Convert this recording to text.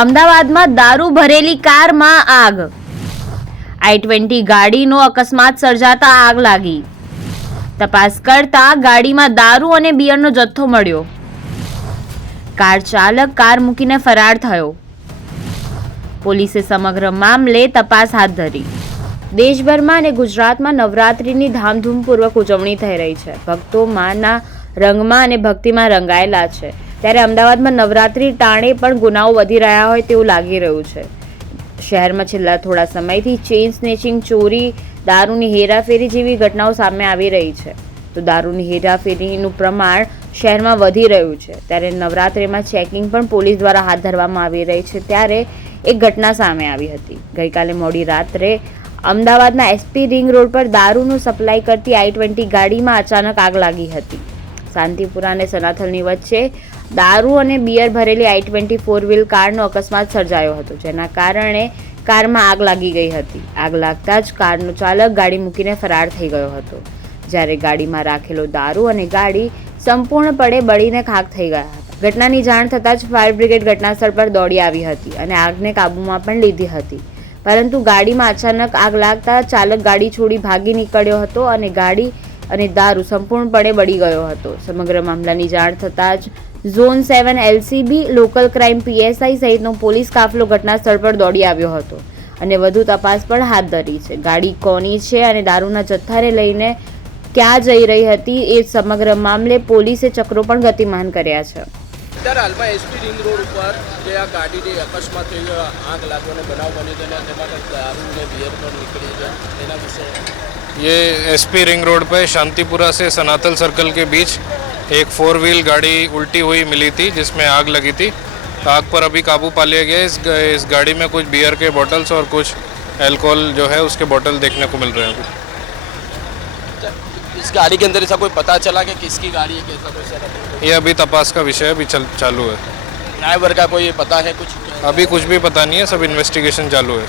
અમદાવાદમાં દારૂ ભરેલી કારમાં આગ. i20 ગાડીનો અકસ્માત સર્જાતા આગ લાગી. તપાસ કરતા ગાડીમાં દારૂ અને બિયરનો જથ્થો મળ્યો. કાર ચાલક કાર મૂકીને ફરાર થયો. પોલીસે સમગ્ર મામલે તપાસ હાથ ધરી. દેશભરમાં અને ગુજરાતમાં નવરાત્રિની ધામધૂમપૂર્વક ઉજવણી થઈ રહી છે. ભક્તો માના રંગમાં અને ભક્તિમાં રંગાયેલા છે. ત્યારે અમદાવાદમાં નવરાત્રિ ટાણે પણ ગુનાઓ વધી રહ્યા હોય તેવું લાગી રહ્યું છે. શહેરમાં છેલ્લા થોડા સમયથી ચેઇન સ્નેચિંગ, ચોરી, દારૂની હેરાફેરી જેવી ઘટનાઓ સામે આવી રહી છે. તો દારૂની હેરાફેરીનું પ્રમાણ શહેરમાં વધી રહ્યું છે. ત્યારે નવરાત્રિમાં ચેકિંગ પણ પોલીસ દ્વારા હાથ ધરવામાં આવી રહી છે. ત્યારે એક ઘટના સામે આવી હતી. ગઈકાલે મોડી રાત્રે અમદાવાદના એસપી રિંગ રોડ પર દારૂનું સપ્લાય કરતી i20 ગાડીમાં અચાનક આગ લાગી હતી. શાંતિપુરા અને સનાથલની વચ્ચે દારૂ અને બિયર ભરેલી i20 ફોર વ્હીલ કારનો અકસ્માત સર્જાયો હતો, જેના કારણે કારમાં આગ લાગી ગઈ હતી. આગ લાગતા જ કારનો ચાલક ગાડી મૂકીને ફરાર થઈ ગયો હતો. જ્યારે ગાડીમાં રાખેલો દારૂ અને ગાડી સંપૂર્ણપણે બળીને ખાખ થઈ ગયા હતા. ઘટનાની જાણ થતાં જ ફાયર બ્રિગેડ ઘટનાસ્થળ પર દોડી આવી હતી અને આગને કાબૂમાં પણ લીધી હતી. પરંતુ ગાડીમાં અચાનક આગ લાગતા ચાલક ગાડી છોડી ભાગી નીકળ્યો હતો અને ગાડી અને દારૂ સંપૂર્ણપણે બળી ગયો હતો. સમગ્ર મામલાની જાણ થતાં જ zone 7 LCB, local crime PSI સહિતનો પોલીસ કાફલો ઘટનાસ્થળ પર દોડી આવ્યો હતો અને વધુ તપાસ પણ હાથ ધરી છે. ગાડી કોની છે અને દારૂના જથ્થાને લઈને ક્યાં જઈ રહી હતી એ સમગ્ર મામલે પોલીસે ચક્રો પણ ગતિમાન કર્યા છે. અત્યારે હાલમાં એસપી રિંગ રોડ ઉપર જે આ ગાડીની અકસ્માત થઈ ગયો, આગ લાગવાનો બનાવ બની ગયો અને તેમાં દારૂ અને બિયર પણ નીકળી છે, એના વિશે ये एसपी रिंग रोड पे शांतिपुरा से सनातल सर्कल के बीच एक 4 व्हील गाड़ी उल्टी हुई मिली थी, जिसमें आग लगी थी. आग पर अभी काबू पा लिया गया. इस गाड़ी में कुछ बियर के बॉटल्स और कुछ अल्कोहल जो है उसके बॉटल देखने को मिल रहे हैं. इस गाड़ी के अंदर ऐसा कोई पता चला कि किसकी गाड़ी है, कैसा कोई ये अभी तपास का विषय अभी चालू है. ड्राइवर का कोई पता है कुछ? अभी कुछ भी पता नहीं है, सब इन्वेस्टिगेशन चालू है.